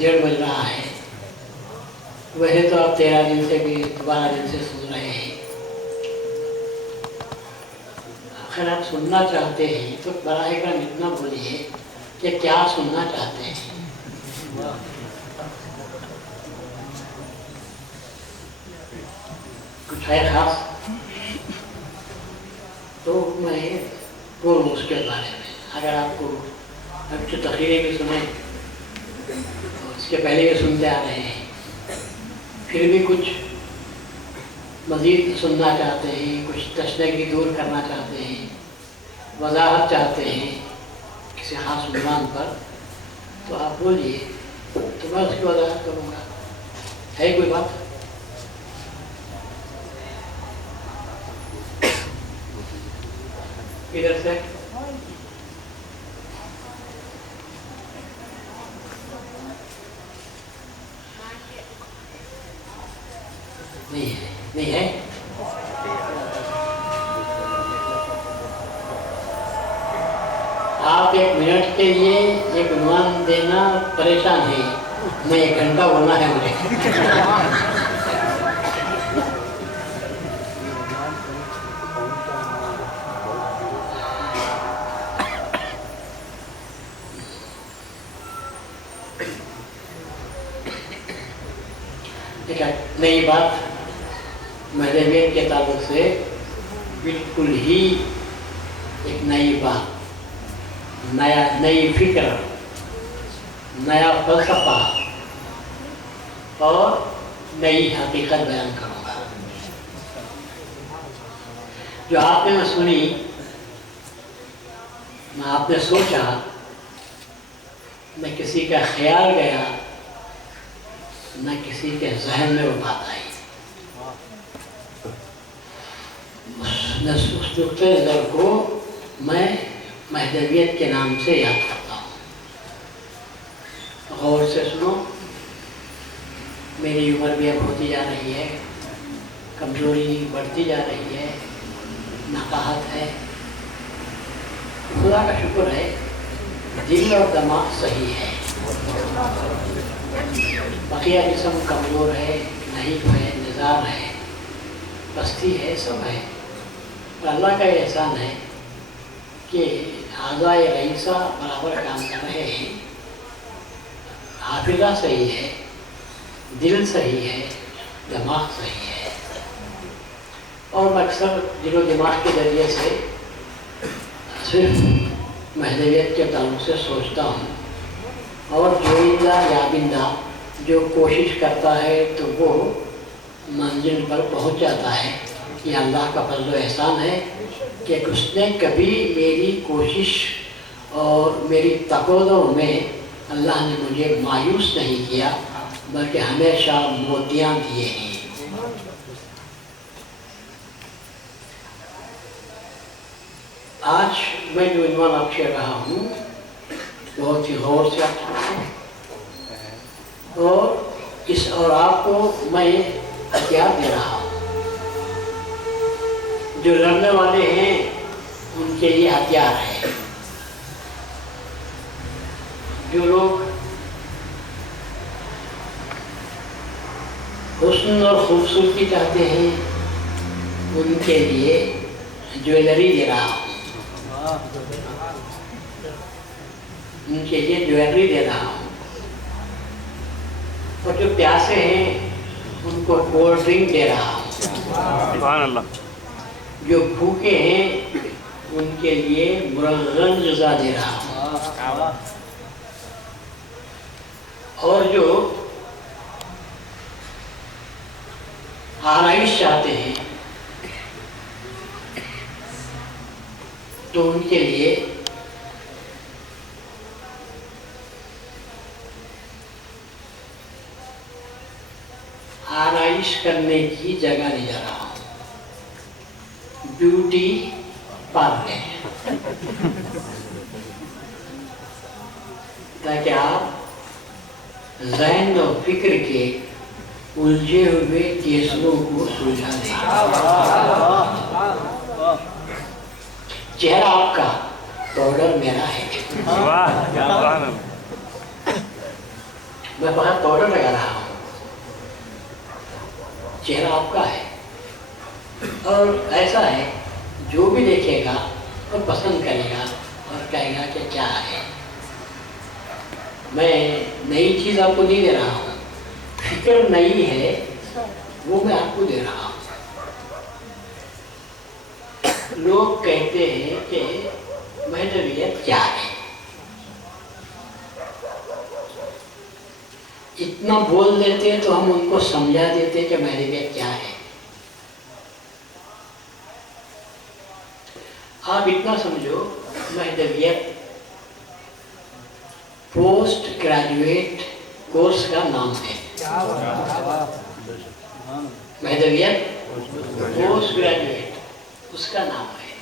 1:30 बज रहा है। वैसे तो आप 13 दिन से भी 12 दिन से सुन रहे हैं। अगर आप सुनना चाहते हैं तो बराह करम इतना बोलिए कि क्या सुनना चाहते हैं। कुछ है खास तो मैं बोलूँ उसके बारे में। अगर आपको अब जो तकरीरें भी सुने तो इसके पहले भी सुनते आ रहे हैं, फिर भी कुछ मज़ीद सुनना चाहते हैं, कुछ तशनगी दूर करना चाहते हैं, वजाहत चाहते हैं किसी ख़ास उन्वान पर, तो आप बोलिए तो मैं उसकी वजाहत करूँगा। है कोई बात? इधर से नहीं है। आप 1 मिनट के लिए एक उन्वान देना परेशान है, मैं 1 घंटा बोलना है मुझे। नई बात मज़हबियत के ताल्लुक़ से बिल्कुल ही एक नई बात, नई फिक्र, नया फ़लसफ़ा और नई हकीकत बयान करूँगा। जो आपने सुनी, ना आपने सोचा, न किसी का ख्याल गया, न किसी के जहन में वो बात आई। उस नुक्ते नज़र को मैं महदवियत के नाम से याद करता हूँ। गौर से सुनो। मेरी उम्र भी अब होती जा रही है, कमज़ोरी बढ़ती जा रही है, नकाहत है। खुदा का शुक्र है दिल और दिमाग सही है, बकिया जिस्म कमज़ोर है, नहीफ है, निज़ार है, पस्ती है, सब है। तो अल्लाह का एहसान है कि आज़ाए रईसा बराबर काम कर रहे हैं, हाफिज़ा सही है, दिल सही है, दिमाग सही है। और मैं अक्सर दिलो दिमाग के ज़रिए से सिर्फ महदवियत के ताल्लुक़ से सोचता हूँ, और जोइंदा याबिंदा जो कोशिश करता है तो वो मंजिल पर पहुँच जाता है। ये अल्लाह का फज़ल व एहसान है कि उसने कभी मेरी कोशिश और मेरी तक़ोदों में अल्लाह ने मुझे मायूस नहीं किया, बल्कि हमेशा मोतियाँ दिए हैं। आज मैं जो इन्वान आपसे रहा हूँ बहुत ही गौर से आप सुनो, और आपको मैं हथियार दे रहा हूँ। जो लड़ने वाले हैं उनके लिए हथियार है। जो लोग हुस्न और खूबसूरती चाहते हैं उनके लिए ज्वेलरी दे रहा हूँ, उनके लिए ज्वेलरी दे रहा हूँ। और जो प्यासे हैं उनको कोल्ड ड्रिंक दे रहा हूँ। सुभान अल्लाह। जो भूखे हैं उनके लिए मुरग़्ग़न ग़िज़ा दे रहा हूँ। और जो आराइश चाहते हैं तो उनके लिए आराइश करने की जगह ले जा रहा हूँ, ब्यूटी पार्लर, ताकि आप ज़हन और फिक्र के उलझे हुए केसों को सुलझा दें। चेहरा आपका, पाउडर मेरा है। मैं बहुत पाउडर लगा रहा हूँ, चेहरा आपका है। और ऐसा है जो भी देखेगा वो पसंद करेगा और कहेगा कि क्या है। मैं नई चीज़ आपको नहीं दे रहा हूँ, फिक्र नई है वो मैं आपको दे रहा हूँ। लोग कहते हैं कि महदवियत क्या है, इतना बोल देते तो हम उनको समझा देते कि महदवियत क्या है। आप इतना समझो, महदवियत पोस्ट ग्रेजुएट कोर्स का नाम है। महदवियत पोस्ट ग्रेजुएट उसका नाम है।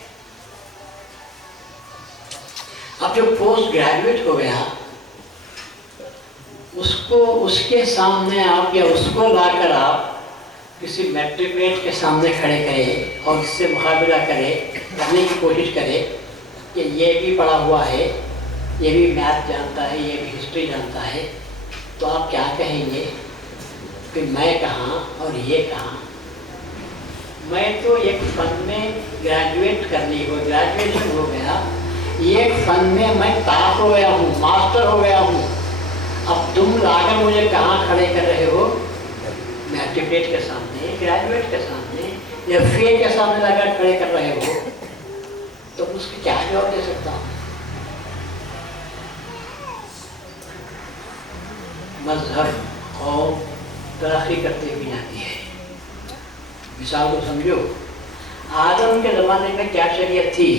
अब जो पोस्ट ग्रेजुएट हो गया उसको, उसके सामने आप या उसको लाकर आप किसी मैट्रिकुलेट के सामने खड़े करें और उससे मुकाबला करने की कोशिश करें कि ये भी पढ़ा हुआ है, ये भी मैथ जानता है, ये भी हिस्ट्री जानता है, तो आप क्या कहेंगे कि मैं कहाँ और ये कहाँ। मैं तो एक फन में ग्रेजुएट कर ली हो, ग्रेजुएशन हो गया, एक फन में मैं टॉप हो गया हूँ, मास्टर हो गया हूँ। अब तुम लाकर मुझे कहाँ खड़े कर रहे हो, मैट्रिकुलेट के सामने, ग्रेजुएट के सामने या फेल के सामने लाकर खड़े कर रहे हो, तो उसकी क्या जवाब दे सकता हूँ। मजहब और तरक्की करते हुए जाती है। मिसाल को समझो, आदम के ज़माने में क्या शरीयत थी।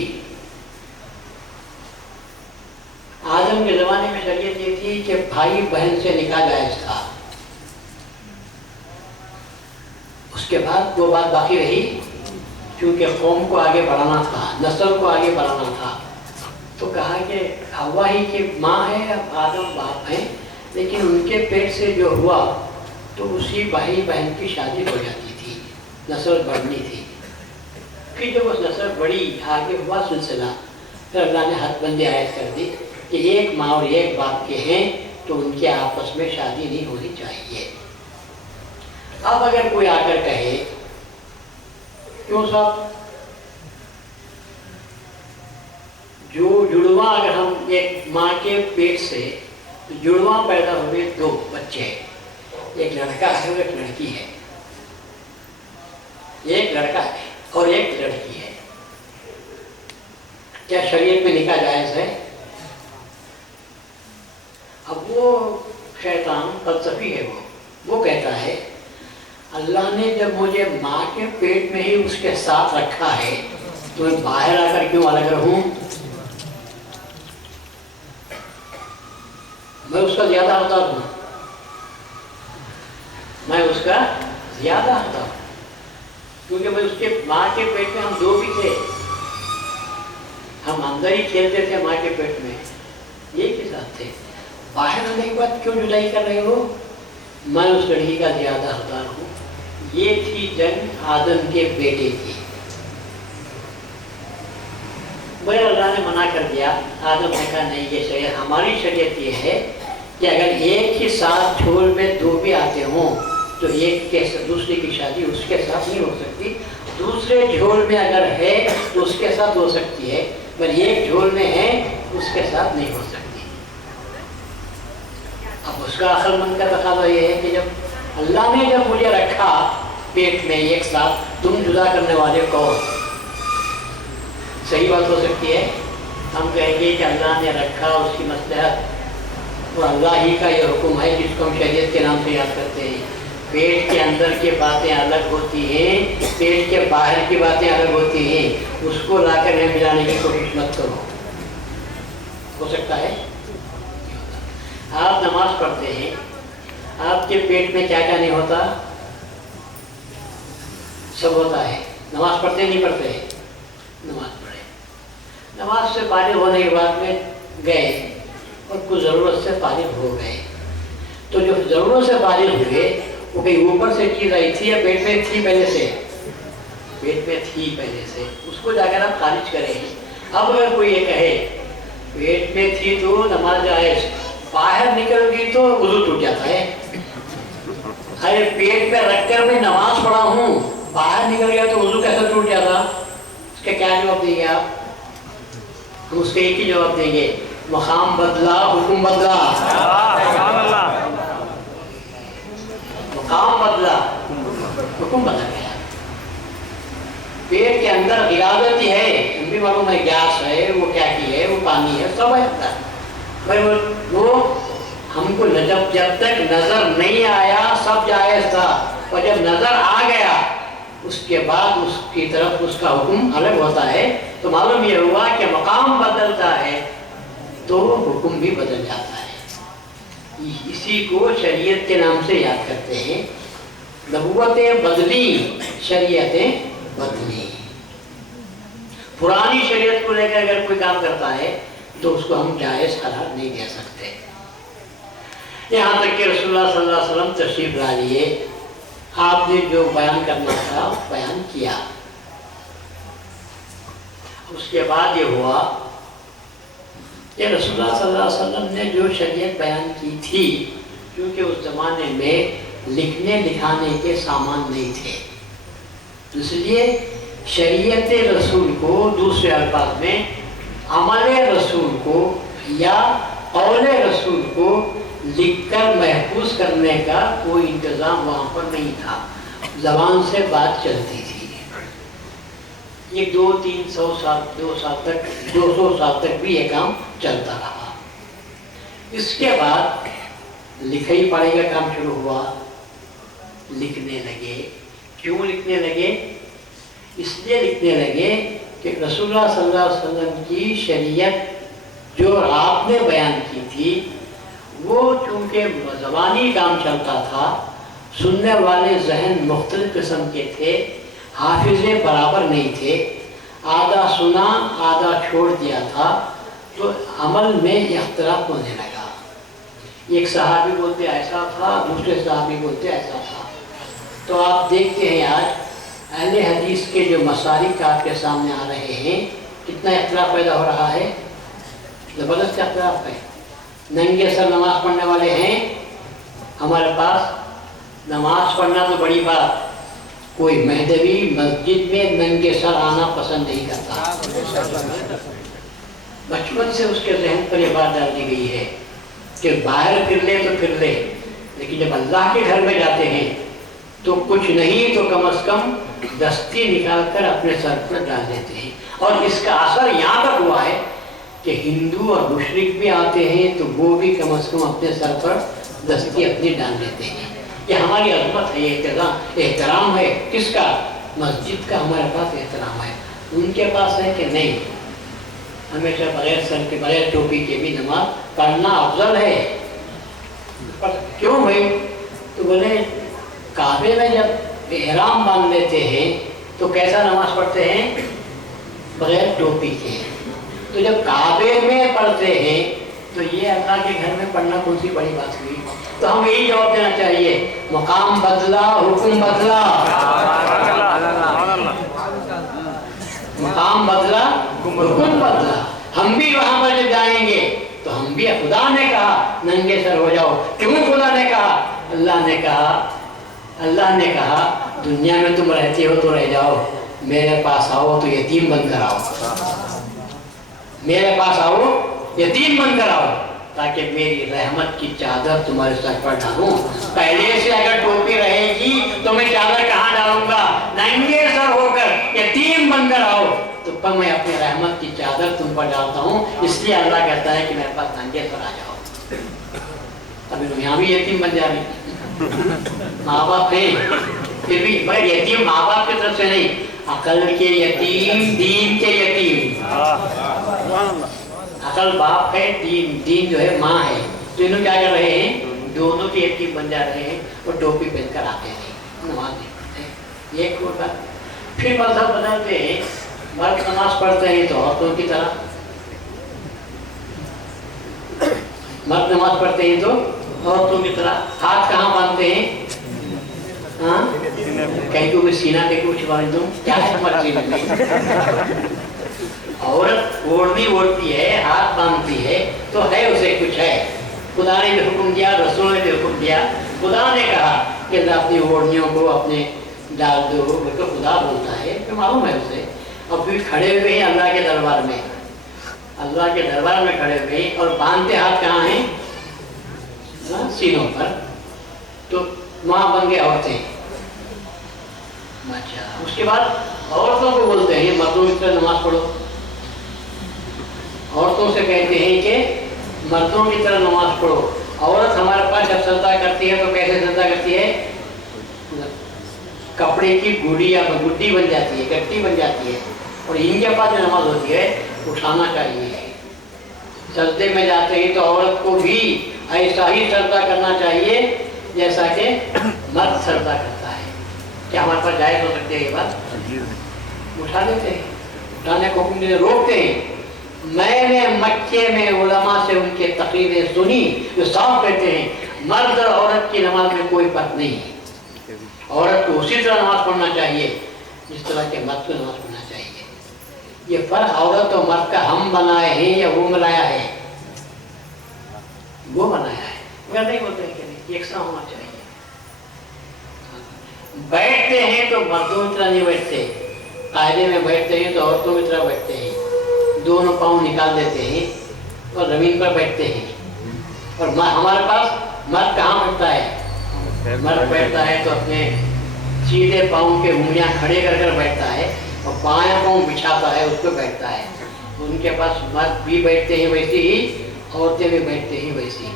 आदम के ज़माने में शरीयत ये थी कि भाई बहन से निकाह जायज़ था। उसके बाद वो बात बाकी रही, क्योंकि कौम को आगे बढ़ाना था, नस्ल को आगे बढ़ाना था, तो कहा कि हवा ही की माँ है, अब आदम बाप है, लेकिन उनके पेट से जो हुआ तो उसी भाई बहन की शादी हो जाती थी, नस्ल बढ़नी थी। फिर जब उस नस्ल बड़ी, आगे हुआ सिलसिला, फिर अल्लाह ने हदबंदी आयत कर दी कि एक माँ और एक बाप के हैं तो उनके आपस में शादी नहीं होनी चाहिए। अब अगर कोई आकर कहे, क्यों साहब, जो जुड़वा, अगर हम एक माँ के पेट से जुड़वा पैदा हुए दो बच्चे, एक लड़का है और एक लड़की है, एक लड़का है और एक लड़की है, क्या शरीयत में निकाह जायज़ है? अब वो शैतान फलसफी है, वो कहता है अल्लाह ने जब मुझे माँ के पेट में ही उसके साथ रखा है तो मैं बाहर आकर क्यों अलग रहूं? मैं उसका ज़्यादा हकदार हूँ, मैं उसका ज़्यादा हकदार हूँ, क्योंकि मैं उसके माँ के पेट में, हम दो भी थे, हम अंदर ही खेलते थे माँ के पेट में, एक ही साथ थे। बाहर आने के बाद क्यों जुदाई कर रहे हो? मैं उस लड़की का ज़्यादा हकदार हूँ। ये थी जंग आदम के बेटे की। मगर अल्लाह ने मना कर दिया। आदम ने कहा नहीं, ये शरीयत, हमारी शरीयत ये है कि अगर एक ही साथ झोल में दो भी आते हों तो एक के दूसरे की शादी उसके साथ नहीं हो सकती, दूसरे झोल में अगर है तो उसके साथ हो सकती है, पर एक झोल में है उसके साथ नहीं हो सकती। अब उसका अक्लमंद का तकाज़ा ये है कि जब अल्लाह ने जब मुझे रखा पेट में एक साथ, तुम जुदा करने वाले कौन? सही बात हो सकती है, हम कहेंगे कि अल्लाह ने रखा, उसकी मसलहत, और अल्लाह ही का ये हुक्म है जिसको हम शरीयत के नाम से याद करते हैं। पेट के अंदर की बातें अलग होती हैं, पेट के बाहर की बातें अलग होती हैं, उसको लाकर नहीं मिलाने की कोशिश मत करो। हो सकता है आप नमाज पढ़ते हैं, आपके पेट में क्या क्या नहीं होता? सब होता है। नमाज पढ़ते नहीं पढ़ते? नमाज पढ़े, नमाज से फारिग होने के बाद में गए और कुछ ज़रूरत से फारिग हो गए, तो जो ज़रूरत से फारिग हुए वो कहीं ऊपर से चीज़ आई थी या पेट में थी पहले से? पेट में थी पहले से, उसको जाकर आप खारिज करें। अब अगर कोई ये कहे पेट में थी तो नमाज जायज़, बाहर निकल गई तो वुज़ू टूट जाता है। अरे पेट पे रखकर मैं नमाज पढ़ा हूँ, बाहर निकल गया तो वुज़ू कैसे टूट जाता? इसका क्या जवाब देंगे आप? हम उसके एक ही जवाब देंगे, मकाम बदला, हुक्म बदला। मकाम बदला, हुक्म बदल गया। पेट के अंदर इरादती है, भी मालूम है, गैस है, वो क्या की है, वो पानी है, सब है भाई। वो हमको जब तक नजर नहीं आया सब जायज था, और जब नजर आ गया उसके बाद उसकी तरफ उसका हुक्म अलग होता है। तो मालूम ये हुआ कि मकाम बदलता है तो हुक्म भी बदल जाता है। इसी को शरीयत के नाम से याद करते हैं। नबुवतें बदली, शरीयतें बदली। पुरानी शरीयत को लेकर अगर कोई काम करता है तो उसको हम जायज़ करार नहीं दे सकते। यहाँ तक कि रसूलुल्लाह सल्लल्लाहु अलैहि वसल्लम तशरीफ ला लिए, आपने जो बयान करना था बयान किया। उसके बाद ये हुआ कि रसूलुल्लाह सल्लल्लाहु अलैहि वसल्लम ने जो शरीयत बयान की थी, क्योंकि उस ज़माने में लिखने लिखाने के सामान नहीं थे, इसलिए शरीयत रसूल को, दूसरे अल्फाज में अमल रसूल को या कौल रसूल को लिखकर महफूज करने का कोई इंतज़ाम वहाँ पर नहीं था। ज़बान से बात चलती थी। ये 200 साल तक भी ये काम चलता रहा। इसके बाद लिखाई पढ़ाई का काम शुरू हुआ, लिखने लगे। क्यों लिखने लगे? इसलिए लिखने लगे कि रसूलुल्लाह सल्लल्लाहु अलैहि वसल्लम की शरीयत जो आपने बयान की थी वो चूँकि ज़बानी काम चलता था, सुनने वाले जहन मुख्तलिफ किस्म के थे, हाफिज़े बराबर नहीं थे, आधा सुना आधा छोड़ दिया था, तो अमल में इख्तिलाफ होने लगा। एक सहाबी बोलते ऐसा था, दूसरे सहाबी बोलते ऐसा था। तो आप देखते हैं आज अहले हदीस के जो मसालिक आपके सामने आ रहे हैं, कितना इख्तिलाफ पैदा हो रहा है, ज़बरदस्त इख्तिलाफ है। नंगे सर नमाज पढ़ने वाले हैं हमारे पास। नमाज पढ़ना तो बड़ी बात, कोई महदवी मस्जिद में नंगे सर आना पसंद नहीं करता। बचपन से उसके जहन पर यह बात डाल दी गई है कि बाहर फिर ले तो फिर ले, लेकिन जब अल्लाह के घर में जाते हैं तो कुछ नहीं तो कम से कम दस्ती निकाल कर अपने सर पर डाल देते हैं। और इसका असर यहाँ तक हुआ है कि हिंदू और मुशरिक भी आते हैं तो वो भी कम से कम अपने सर पर दस्ती अपनी डाल देते हैं। ये हमारी अज़मत है, एहतराम है। किसका? मस्जिद का हमारे पास एहतराम है। उनके पास है कि नहीं, हमेशा बगैर सर के बगैर टोपी के भी नमाज पढ़ना अफजल है। क्यों भाई? तो बोले काबे में जब एहराम बांध लेते हैं तो कैसा नमाज पढ़ते हैं? बगैर टोपी के। तो जब काबे में पढ़ते हैं तो ये अल्लाह के घर में पढ़ना कौन सी बड़ी बात हुई? तो हम यही जवाब देना चाहिए, मकाम बदला, हुक्म बदला। मकाम बदला, हुक्म बदला। हम भी वहां पर जब जाएंगे तो हम भी, खुदा ने कहा नंगे सर हो जाओ। क्यों खुदा ने कहा? अल्लाह ने कहा दुनिया में तुम रहते हो तो रह जाओ, मेरे पास आओ तो यतीम बनकर आओ। मेरे पास आओ, यतीम बनकर आओ, ताकि मेरी रहमत की चादर तुम्हारे सर पर डालूं। पहले से अगर टोपी रहेगी तो मैं चादर कहाँ डालूंगा? नंगे सर होकर यतीम बनकर आओ तो पर मैं अपनी रहमत की चादर तुम पर डालता हूँ। इसलिए अल्लाह कहता है कि मेरे पास नंगे सर आ जाओ। अभी तुम यहाँ भी यतीम बन जा रही। माँ बाप है फिर भी, मगर यतीम माँ बाप की तरफ से नहीं, अकल के यतीम, दीन के यतीम। अकल बाप है, दीन जो है माँ है। तो इन्होंने क्या कर रहे हैं? दोनों के यतीम बन जा रहे हैं और टोपी पहनकर आते हैं, नमाज नहीं पढ़ते। एक होता फिर मजहब बदलते हैं, मर्द नमाज पढ़ते हैं तो औरतों की तरह, मर्द नमाज पढ़ते हैं तो औरतों की तरह। हाथ कहाँ बांधते हैं? हाँ, कहीं को सीना पे कुछ बांध दूं, क्या है मर्जी में? औरत ओढ़नी ओढ़ती है, हाथ बांधती है तो है उसे कुछ है, खुदा ने भी हुक्म दिया, रसूल ने भी हुक्म दिया। खुदा ने कहा कि अपनी ओढ़नियों को अपने डाल दो, तो खुदा बोलता है, तो मालूम है उसे। और फिर खड़े हुए हैं अल्लाह के दरबार में, अल्लाह के दरबार में खड़े हुए हैं, और बांधते हाथ कहाँ हैं? सीनों पर। तो वहाँ बन गए औरतें। अच्छा, उसके बाद औरतों को बोलते हैं मर्दों की तरह नमाज पढ़ो। औरतों से कहते हैं कि मर्दों की तरह नमाज पढ़ो। औरत हमारे पास जब सजदा करती है तो कैसे सजदा करती है? कपड़े की गुड़िया गुड्डी बन जाती है, गट्टी बन जाती है। और इनके पास जो नमाज होती है उठाना चाहिए। सजदे में जाते हैं तो औरत को भी ऐसा ही सजदा करना चाहिए जैसा कि मर्द सजदा करता है। क्या हमारे पास जायज़ हो सकती है ये बात? उठा देते हैं, उठाने को हुक्म देते, रोकते हैं। मैंने मक्के में उलमा से उनके तकरीरें सुनी जो साफ कहते हैं मर्द और औरत की नमाज में कोई फर्क नहीं है। औरत को उसी तरह नमाज पढ़ना चाहिए जिस तरह के मर्द को नमाज पढ़ना चाहिए। ये फर्क औरत और मर्द का हम बनाए हैं या वो बनाया है? वो बनाया है। अगर नहीं बोलते कि नहीं, एक सा होना चाहिए। बैठते हैं तो मर्दों की तरह नहीं बैठते, कायदे में बैठते हैं तो औरतों की तरह बैठते हैं। दोनों पाँव निकाल देते हैं और जमीन पर बैठते हैं। और हमारे पास मर्द कहाँ बैठता है? मर्द बैठता है तो अपने सीधे पाँव के उंगलियां खड़े कर कर बैठता है और बायां पाँव बिछाता है, उस पर बैठता है। उनके पास मर्द भी बैठते हैं वैसे ही, औरतें भी बैठते हैं वैसे ही।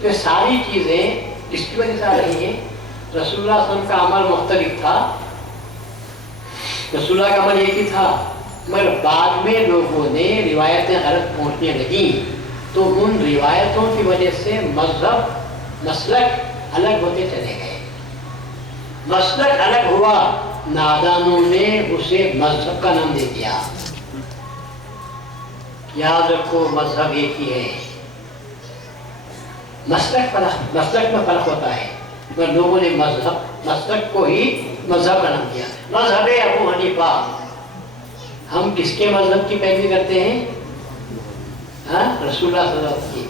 तो ये सारी चीज़ें इसकी वजह से आ रही हैं। रसूलुल्लाह सल्लल्लाहु अलैहि वसल्लम का अमल मुख्तलिफ था, रसूलुल्लाह का अमल एक ही था, मगर बाद में लोगों ने रिवायतें गलत पहुँचने लगी तो उन रिवायतों की वजह से मजहब मसलक अलग होते चले गए। मसलक अलग हुआ, नादानों ने उसे मजहब का नाम दे दिया। याद रखो मजहब एक ही है, मसलक में फर्क होता है। मगर लोगों ने मसलक को ही मजहब का नाम दिया। मजहब अबू हनीफा। हम किसके मजहब की पैरवी करते हैं? रसूलुल्लाह सल्लल्लाहु अलैहि वसल्लम की।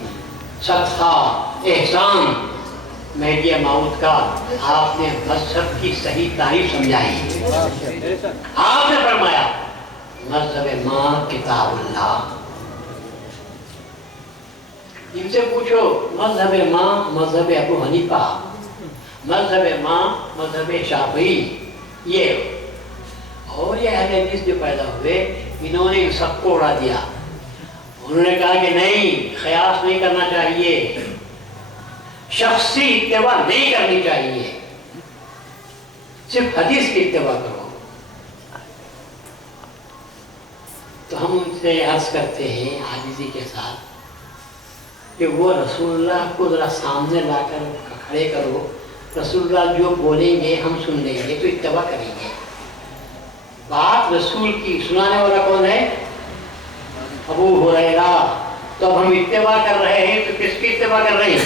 सदका, एहसान, मेहदी मौद का आपने मजहब की सही तारीफ समझाई। आपने फरमाया मजहब माँ किताबुल्लाह। इनसे पूछो मजहब माँ मजहब अबू हनीफा, मजहब माँ मजहब शाफी। ये और ये अहले हदीस जो पैदा हुए इन्होंने इन सबको उड़ा दिया। उन्होंने कहा कि नहीं, क़यास नहीं करना चाहिए, शख्सी इत्तिबा नहीं करनी चाहिए, सिर्फ हदीस की इत्तिबा करो। तो हम उनसे अर्ज करते हैं आजिज़ी के साथ कि वो रसूलुल्लाह को ज़रा सामने लाकर खड़े करो, रसूलुल्लाह जो बोलेंगे हम सुन लेंगे तो इत्तिबा करेंगे। बात रसूल की सुनाने वाला कौन है? अबू हुरैरा। तो अब हम इत्तिबा कर रहे हैं तो किसकी इत्तिबा कर रहे हैं?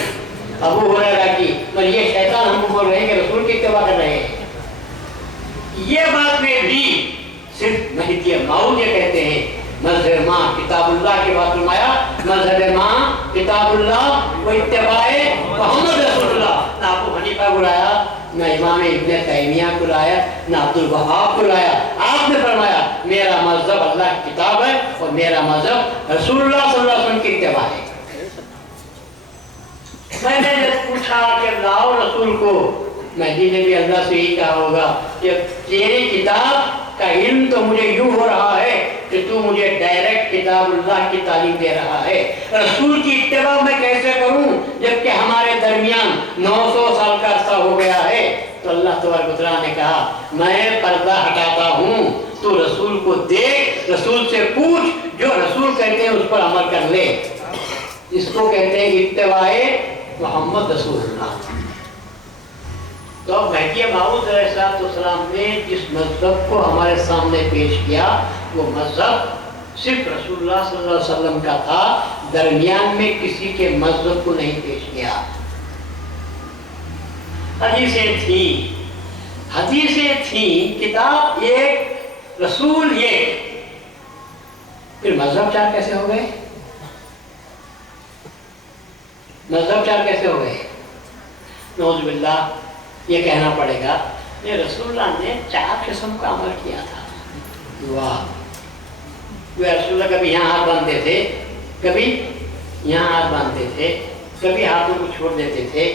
अबू हुरैरा की। पर ये शैतान हमको बोल रहे हैं कि रसूल की इत्तिबा कर रहे हैं। ये बात में भी सिर्फ मेहदी मौद ये कहते हैं मजहब माँ किताबुल्लाह की बात फरमाया, मजहब माँ किताबुल्लाह व इत्तिबाए मोहम्मद रसूलुल्लाह। ना अबू हनीफा को लाया, ना इमाम इब्न तैमिया को लाया, ना अब्दुल वहाब को लाया। आपने फरमाया मेरा मजहब अल्लाह की किताब है और मेरा मजहब रसूलुल्लाह सल्लल्लाहु अलैहि वसल्लम की इत्तिबा है। मैंने जब पूछा कि लाओ रसूल को, मेहदी ने भी अल्लाह से ही कहा होगा कि तेरी किताब का इल्म तो मुझे यूं हो रहा है कि तू मुझे डायरेक्ट किताबुल्लाह की तालीम दे रहा है। रसूल की इत्तिबा मैं कैसे करूं जबकि हमारे दरमियान 900 साल का अरसा हो गया है। तो अल्लाह तबारक व तआला ने कहा मैं पर्दा हटाता हूं, तू रसूल को देख, रसूल से पूछ, जो रसूल कहते हैं उस पर अमल कर ले। इसको कहते हैं इत्तिबाए मोहम्मद रसूलुल्लाह। तो मेहदी मौद अलैहिस्सलाम ने जिस मजहब को हमारे सामने पेश किया वो मजहब सिर्फ रसूलुल्लाह सल्लल्लाहु अलैहि वसल्लम का था, दरमियान में किसी के मजहब को नहीं पेश किया। हदीसें थी, किताब एक, रसूल एक, फिर मजहब चार कैसे हो गए? मजहब चार कैसे हो गए? नौज़ बिल्लाह, ये कहना पड़ेगा ये रसूलुल्लाह ने 4 किस्म का अमल किया था। वाह, वे रसूलुल्लाह कभी यहाँ हाथ बांधते थे, कभी यहाँ हाथ बांधते थे, कभी हाथों को छोड़ देते थे।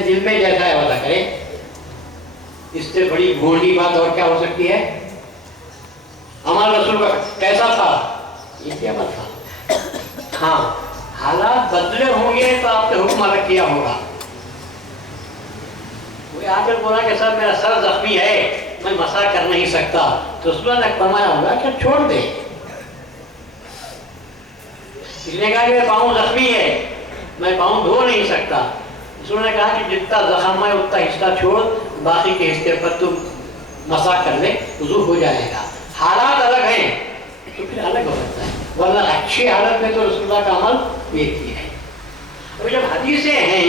दिल में जैसा है वैसा करें, इससे बड़ी भोली बात और क्या हो सकती है? हमारा रसूल का कैसा था? ये क्या बात था? हाँ, हालात बदले होंगे तो आपने हुक्म अलग किया होगा। वो आकर बोला कि सर मेरा सर जख्मी है, मैं मसा कर नहीं सकता, तो रसूल ने फरमाया होगा कि छोड़ दे। इसने कहा कि मेरा पाँव जख्मी है, मैं पाँव धो नहीं सकता, रसूल ने कहा कि जितना जख्म है उतना हिस्सा छोड़, बाकी के हिस्से पर तुम मसा कर ले, वुज़ू हो जाएगा। हालात अलग हैं तो फिर अलग हो सकता है, वरना अच्छी हालत में तो रसूलुल्लाह का अमल एक ही है। और जब हदीसें हैं,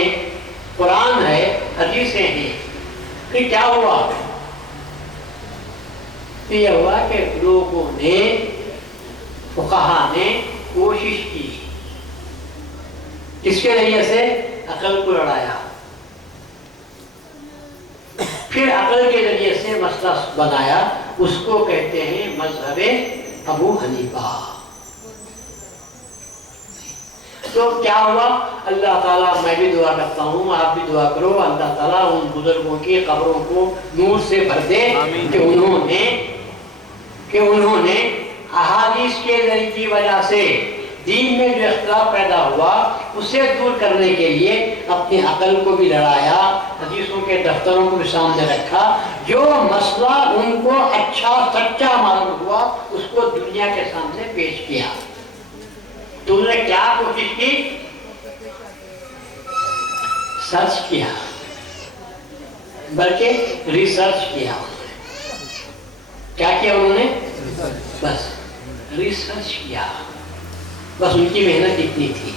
कुरान है, हदीसें हैं, फिर क्या हुआ? फिर यह हुआ कि लोगों ने, फुक़हा ने कोशिश की, किसके जरिए से? अकल को लड़ाया, फिर अकल के जरिए से मसला बनाया, उसको कहते हैं मज़हबे अबू हनीफा। तो क्या हुआ? अल्लाह ताला, मैं भी दुआ करता हूँ, आप भी दुआ करो, अल्लाह ताला उन बुजुर्गों की कब्रों को नूर से भर दे कि उन्होंने अहादीस के जरिए की वजह से दीन में जो इख्तिलाफ पैदा हुआ उसे दूर करने के लिए अपनी अकल को भी लड़ाया, हदीसों के दफ्तरों को भी सामने रखा, जो मसला उनको अच्छा सच्चा मालूम हुआ उसको दुनिया के सामने पेश किया। तो उन्होंने क्या कोशिश की? सर्च किया, बल्कि रिसर्च किया। क्या किया उन्होंने? बस रिसर्च किया, बस उनकी मेहनत इतनी थी।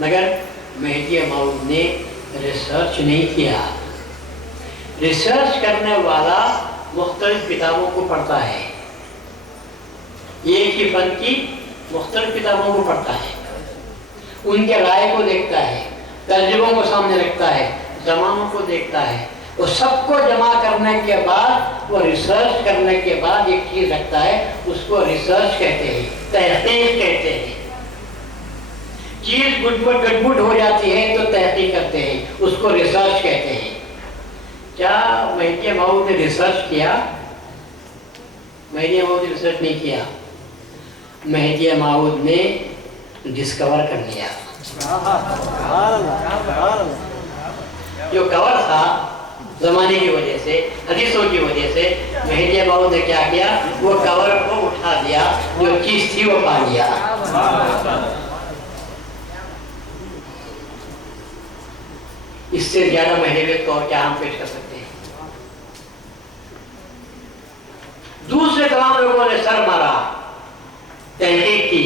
मगर मेहदी मौऊद ने रिसर्च नहीं किया। रिसर्च करने वाला मुख्तलिफ किताबों को पढ़ता है, एक ही फन की मुख्तलिफ किताबों को पढ़ता है, उनके राय को देखता है, तर्जुमों को सामने रखता है, ज़मानों को देखता है, वो सबको जमा करने के बाद, वो रिसर्च करने के बाद एक चीज़ रखता है, उसको रिसर्च कहते हैं, तहकीक कहते हैं। चीज़ गड़बड़ हो जाती है तो तहकीक करते हैं, उसको रिसर्च कहते हैं। क्या मेहदी मौऊद ने रिसर्च किया? मेहदी मौऊद ने रिसर्च नहीं किया, मेहदी मौऊद ने डिस्कवर कर लिया। जो कवर था ज़माने की वजह से, हदीसों की वजह से, मेहदी मौऊद ने क्या किया? वो कवर को उठा दिया, जो चीज़ थी वो पा लिया। इससे ज़्यादा महबूबियत को और क्या हम पेश कर सकते हैं? दूसरे तमाम लोगों ने सर मारा, तहकीक की,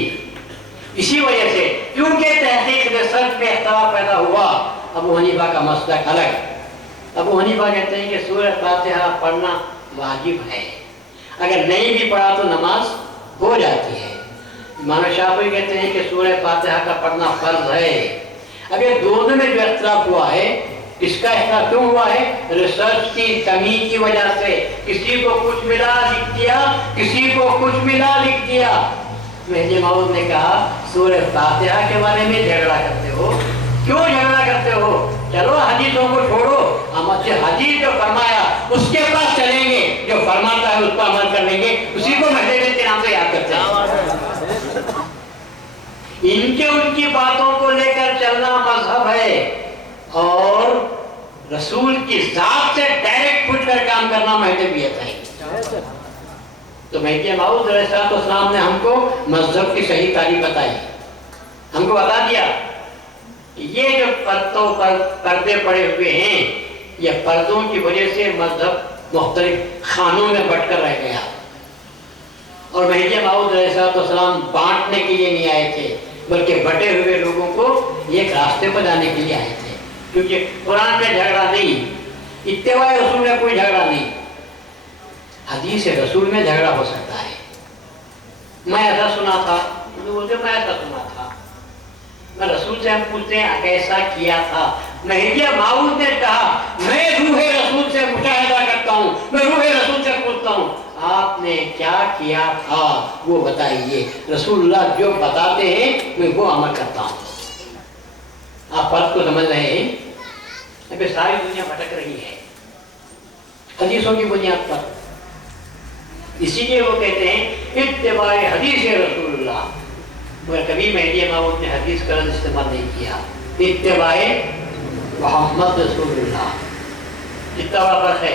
इसी वजह से, क्योंकि तहकीक में सर्च में इख्तिलाफ पैदा हुआ। अबू हनीफा का मसलक अलग। अबू हनीफा कहते हैं कि सूरह फातिहा पढ़ना वाजिब है, अगर नहीं भी पढ़ा तो नमाज हो जाती है। इमाम शाफी कहते हैं कि सूरह फातिहा का पढ़ना फर्ज है। अगर दोनों में जो इख्तिलाफ हुआ है, इसका इख्तिलाफ क्यों हुआ है? रिसर्च की कमी की वजह से। किसी को कुछ मिला लिख दिया, किसी को कुछ मिला लिख दिया। मेहदी मौऊद ने कहा सूरह फातिहा के बारे में झगड़ा करते हो, क्यों झगड़ा करते हो? चलो हदीसों को छोड़ो, हम हदीस जो फरमाया उसके पास चलेंगे, जो फरमाता है उस पर अमल कर लेंगे, उसी को महबूबियत के नाम से याद करते हैं। इनके उनकी बातों को लेकर चलना मजहब है, और रसूल की जात से डायरेक्ट फुटकर काम करना महबूबियत है। तो मेहदी मौऊद अलैहिस्सलाम ने हमको मजहब की सही तारीफ बताई, हमको बता दिया ये जो पर्दों पर पर्दे पड़े हुए हैं, ये पर्दों की वजह से मजहब मुख्तलिफ खानों में बंटकर रह गया। और मेहदी मौऊद अलैहिस्सलाम बांटने के लिए नहीं आए थे, बल्कि बटे हुए लोगों को एक रास्ते पर जाने के लिए आए थे। क्योंकि कुरान में झगड़ा नहीं, इत्तिबा रसूल में कोई झगड़ा नहीं, हदीस रसूल में झगड़ा हो सकता है। मैं ऐसा सुना था हम लोग बोलते मैं ऐसा सुना था। मैं रसूल से हम पूछते हैं कैसा किया था? महदिया माऊद ने कहा मैं रूहे रसूल से मुशाहिदा करता हूँ, मैं रूहे रसूल से पूछता हूँ आपने क्या किया था वो बताइए। रसूलुल्लाह जो बताते हैं मैं वो अमल करता हूँ। आप फर्क को समझ रहे हैं? अभी सारी दुनिया भटक रही है हदीसों की बुनियाद पर, इसीलिए वो कहते हैं इत्तिबाए हदीस रसूलुल्लाह। मगर कभी महदी माऊद ने हदीस का लफ्ज़ इस्तेमाल नहीं किया। इत्तिबाए मोहम्मद रसूलुल्लाह। कितना बड़ा फर्क है।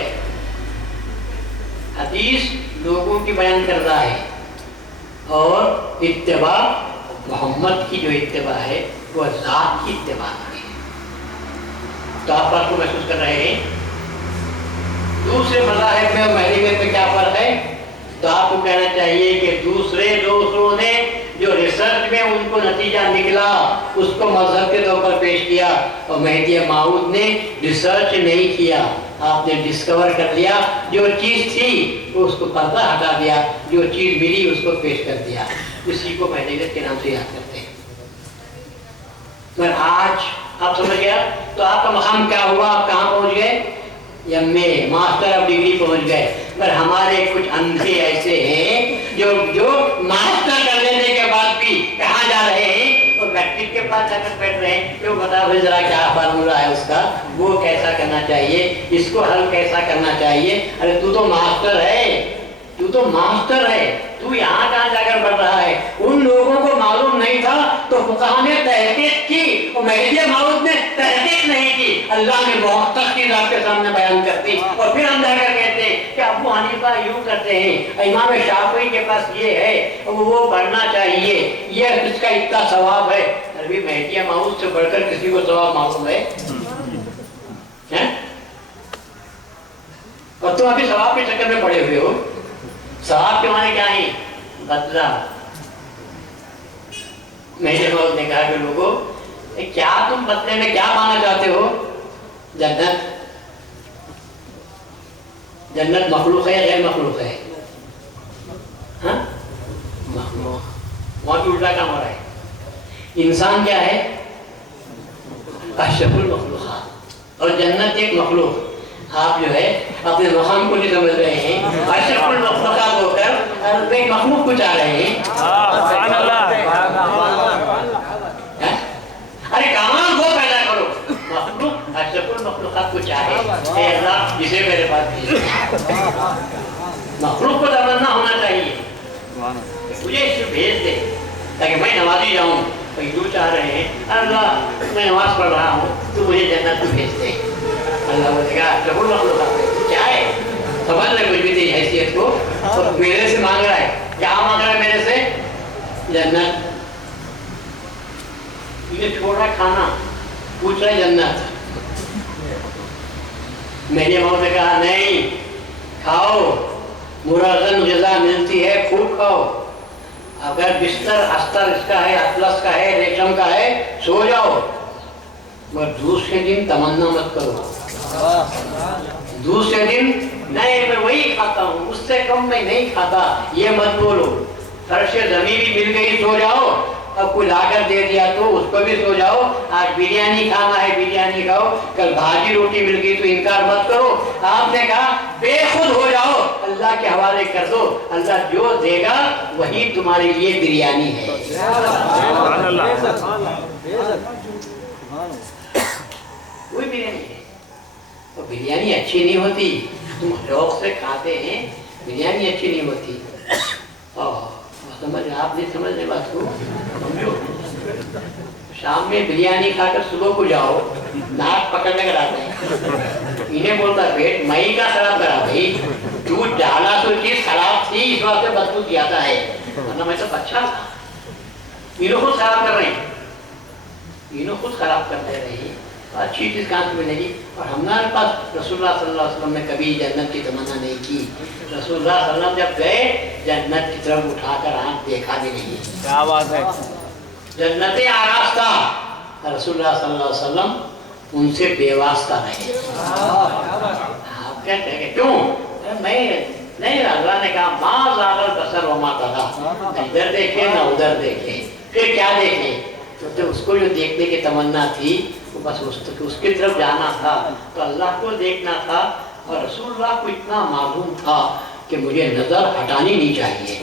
हदीस लोगों की बयान कर रहा है और इत्तिबा मोहम्मद की जो इत्तिबा है वो ज़ात की इत्तिबा है। तो आप बात को महसूस कर रहे हैं। दूसरे मज़ाहिब में और महदी में क्या फर्क है? तो आपको कहना चाहिए कि दूसरों ने जो रिसर्च में उनको नतीजा निकला उसको मजहब के तौर पर पेश किया, और महदी माऊद ने रिसर्च नहीं किया। आपने डिस्कवर कर लिया, जो चीज़ थी उसको पर्दा हटा दिया, जो चीज़ मिली उसको पेश कर दिया। इसी को महदीयत के नाम से याद करते हैं। पर आज आप समझ गया तो आपका मकाम क्या हुआ, आप कहाँ पहुँच गए? एमए मास्टर ऑफ डिग्री पहुंच गए। पर हमारे कुछ अंधे ऐसे हैं जो मास्टर कर लेने के बाद भी कहाँ जा रहे हैं और मैट्रिक के पास जाकर बैठ रहे हैं। तो बताओ जरा क्या फार्मूला है उसका, वो कैसा करना चाहिए, इसको हल कैसा करना चाहिए। अरे तू तो मास्टर है, तू तो मास्टर है, तू यहाँ कहाँ जाकर पढ़ रहा है। उन लोगों को मालूम नहीं था तो फुक़हा ने तहक़ीक़ की और महदी माऊद ने तहक़ीक़ नहीं की। अल्लाह ने बहुत चीज़ आपके सामने बयान कर दी और फिर हम जाकर कहते हैं कि अबू हनीफा यूँ करते हैं, इमाम शाफ़ी के पास ये है, वो पढ़ना चाहिए, ये इसका इतना सवाब है। अभी महदी माऊद से बढ़कर किसी को सवाब मालूम है? और तुम अभी सवाब के चक्कर में पड़े हुए हो। सवाब के माने क्या है? बदला। महदी माऊद ने कहा कि लोगों क्या तुम बदले में क्या पाना चाहते हो? जन्नत। जन्नत मखलूक है गैर मखलूक है? हाँ मखलूक। वहां भी उल्टा काम हो रहा है। इंसान क्या है? अशरफुल मखलूक़ात और जन्नत एक मखलूक। आप जो है अपने मकाम को नहीं समझ रहे हैं। अशरफुल मखलूक़ात होकर एक मखलूक को चाह रहे हैं। अरे कमाल वो पैदा करो, मखलूक अशरफुल मखलूक़ात को चाहे अल्लाह जिसे मेरे पास भेज। मखलूक को तमन्ना होना चाहिए मुझे इसे भेज दे ताकि मैं नमाजी जाऊँ। तो यूँ चाह रहे हैं अल्लाह मैं नमाज पढ़ रहा हूँ तो मुझे जन्नत को भेज दे। अल्लाह बोलेगा अशरफुल मखलूक़ात क्या है? समझ ले कुछ भी तेरी हैसियत को। तो मेरे से मांग रहा है, क्या मांग रहा है मेरे से? जन्नत। ये छोड़ा खाना, पूछ रहा है जन्नत। मेरी माँ ने कहा नहीं खाओ, मुरादन ग़िज़ा मिलती है, खूब खाओ। अगर बिस्तर अस्तर इसका है, अतलस का है, रेशम का है, सो जाओ, मगर दूसरे दिन तमन्ना मत करो। दूसरे दिन नहीं मैं वही खाता हूँ, उससे कम मैं नहीं खाता, ये मत बोलो। फर्श ज़मीन भी मिल गई, सो जाओ। अब कोई लाकर दे दिया तो उसको भी सो जाओ। आज बिरयानी खाना है बिरयानी खाओ, कल भाजी रोटी मिल गई तो इनकार मत करो। आपने कहा बेखुद हो जाओ, अल्लाह के हवाले कर दो, अल्लाह जो देगा वही तुम्हारे लिए बिरयानी है। वही बिरयानी है। तो बिरयानी अच्छी नहीं होती, तुम शौक से खाते हैं, बिरयानी अच्छी नहीं होती। समझ आप नहीं समझ रहे बात को, समझो। शाम में बिरयानी खाकर सुबह को जाओ, नाक पकड़ने कर आते हैं। इन्हें बोलता पेट मई का खराब करा भाई, तू डाला तो चीज खराब थी इस वास्ते बदबू आता है, वरना मैं तो अच्छा था। इन्हों खुद खराब कर रहे हैं, इन्हों खुद खराब कर दे रहे हैं। अच्छी चीज़ कहाँ से मिलेगी? और हमारे पास रसूलुल्लाह सल्लल्लाहु अलैहि वसल्लम ने कभी जन्नत की तमन्ना नहीं की। रसूलुल्लाह सल्लल्लाहु अलैहि वसल्लम जब गए जन्नत की तरफ उठाकर आँख देखा भी नहीं। क्या बात है? जन्नत आरास्ता, रसूलुल्लाह सल्लल्लाहु अलैहि वसल्लम उनसे बेवास्ता रहे। आप कहते हैं क्यों? मैं नहीं, अल्लाह ने कहा माँ ज़ाग़ल बसर व मा तग़ा, न इधर देखे न उधर देखे, फिर क्या देखे? तो उसको जो देखने की तमन्ना थी वो बस उसकी तरफ जाना था, तो अल्लाह को देखना था। और रसूलुल्लाह को इतना मालूम था कि मुझे नजर हटानी नहीं चाहिए,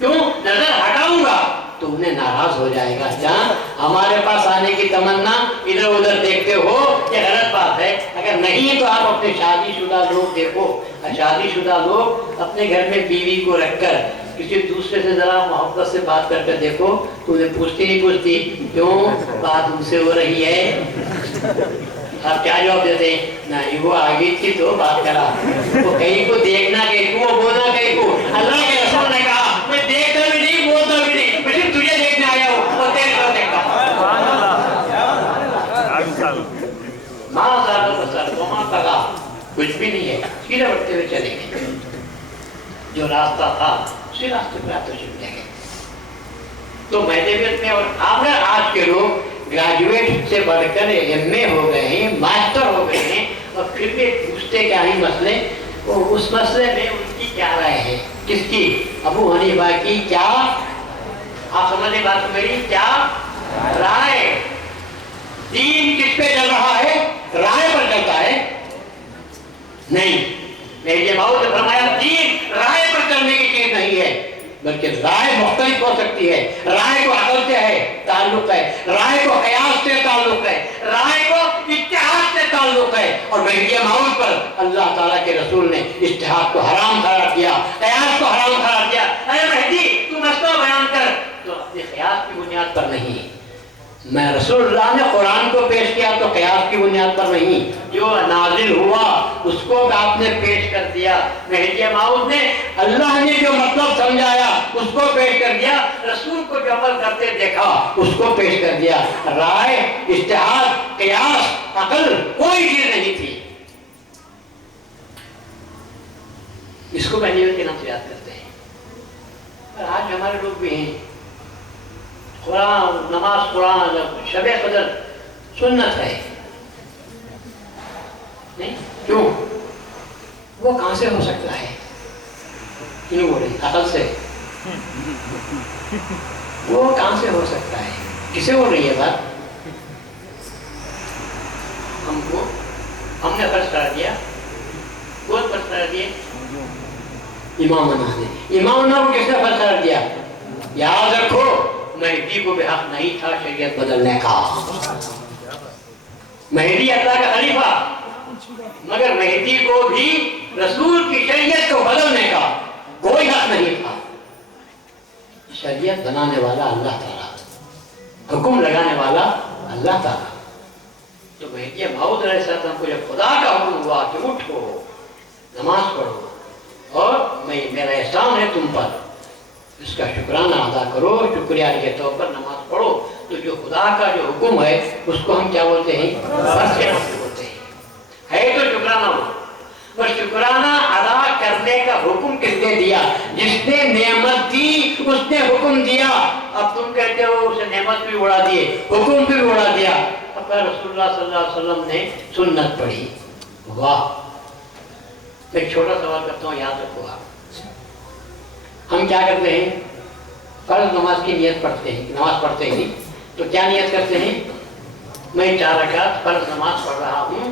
क्यों? नजर हटाऊंगा तो उन्हें नाराज हो जाएगा। जहाँ हमारे पास आने की तमन्ना, इधर उधर देखते हो, ये गलत बात है। अगर नहीं तो आप अपने शादीशुदा लोग देखो, शादीशुदा लोग अपने घर में बीवी को रखकर किसी दूसरे से जरा मोहब्बत से बात करके देखो, तो उन्हें पूछती नहीं पूछती क्यों बात उनसे हो रही है? आप क्या जवाब देते हैं? नहीं वो आगे थी तो बात करा, वो कहीं को देखना कहीं को, वो बोलना कहीं को। अल्लाह के रसूल ने कहा मैं देखता भी नहीं बोलता भी नहीं, मैं सिर्फ तुझे देखने आया हूँ और तेरे को देखता। कुछ भी नहीं है, सीधे बढ़ते हुए चलेंगे, जो रास्ता था उसी रास्ते पर आते चलेंगे। तो मैदेवियत में, और आपने आज के लोग ग्रेजुएट से बढ़कर एमए हो गए हैं, मास्टर हो गए हैं, और फिर भी पूछते क्या ही मसले, वो उस मसले में उनकी क्या राय है? किसकी? अबू हनीफा की क्या? आप समझे बात मेरी? क्या राय? दीन किस पे चल रहा है? राय पर चलता है? नहीं, मेरे माऊ ने फरमाया दीन राय पर चलने की चीज नहीं है, बल्कि राय मुख्तलिफ हो सकती है। राय को अकल से है ताल्लुक है, राय को कयास से ताल्लुक है, राय को इज्तिहाद से ताल्लुक है। और महदी मौत पर अल्लाह ताला के रसूल ने इज्तिहाद को हराम करार दिया, कयास को हराम करार दिया। अरे महदी तू मसला बयान कर, तो अपने कयास की बुनियाद पर नहीं। मैं रसूलुल्लाह ने कुरान को पेश किया तो कयास की बुनियाद पर नहीं, जो नाजिल हुआ उसको आपने पेश कर दिया। महदी मौत ने अल्लाह ने जो मतलब समझाया उसको पेश कर दिया, रसूल को जो अमल करते देखा उसको पेश कर दिया। राय, इज्तिहाद, कयास, अकल कोई चीज नहीं थी। इसको महदी के नाम से याद करते हैं। और आज हमारे लोग भी हैं, कुरान, नमाज, कुरान, शबे कदर सुन्नत है, नहीं? क्यों? वो कहां से हो सकता है? क्यों बोले? अकल से। वो कहां से हो सकता है? किसे हो रही है बात? हमको, हमने फर्ज कर दिया, कौन फर्ज कर दिए? इमाम ने। इमाम को किसने फर्ज कर दिया? याद रखो, महदी को भी हक नहीं था शरीयत बदलने का। महदी अल्लाह का खलीफा, मगर महदी को भी रसूल की शरीयत को बदलने का कोई हक नहीं था। शरीयत बनाने वाला अल्लाह ताला, हुक्म लगाने वाला अल्लाह ताला। तो महदी मौद अलैहिस्सलाम को जब खुदा का हुक्म हुआ कि उठो, नमाज पढ़ो और मेरा एहसान है तुम पर, इसका शुक्राना अदा करो, शुक्रिया के तौर पर नमाज पढ़ो, तो जो खुदा का जो हुक्म है उसको हम क्या बोलते हैं? फर्ज के नाम से बोलते हैं। है तो शुक्राना हो, पर शुक्राना अदा करने का हुक्म किसने दिया? जिसने नेमत दी उसने हुक्म दिया। अब तुम कहते हो उसे नेमत भी उड़ा दिए, हुक्म भी उड़ा दिया। अब रसूलुल्लाह सल्लल्लाहु अलैहि वसल्लम ने सुन्नत पढ़ी। वाह! एक छोटा सवाल करता हूँ, याद रखो आप। हम क्या करते हैं? फर्ज नमाज की नियत पढ़ते हैं, नमाज पढ़ते ही तो क्या नियत करते हैं? मैं 4 रकात फर्ज नमाज पढ़ रहा हूँ,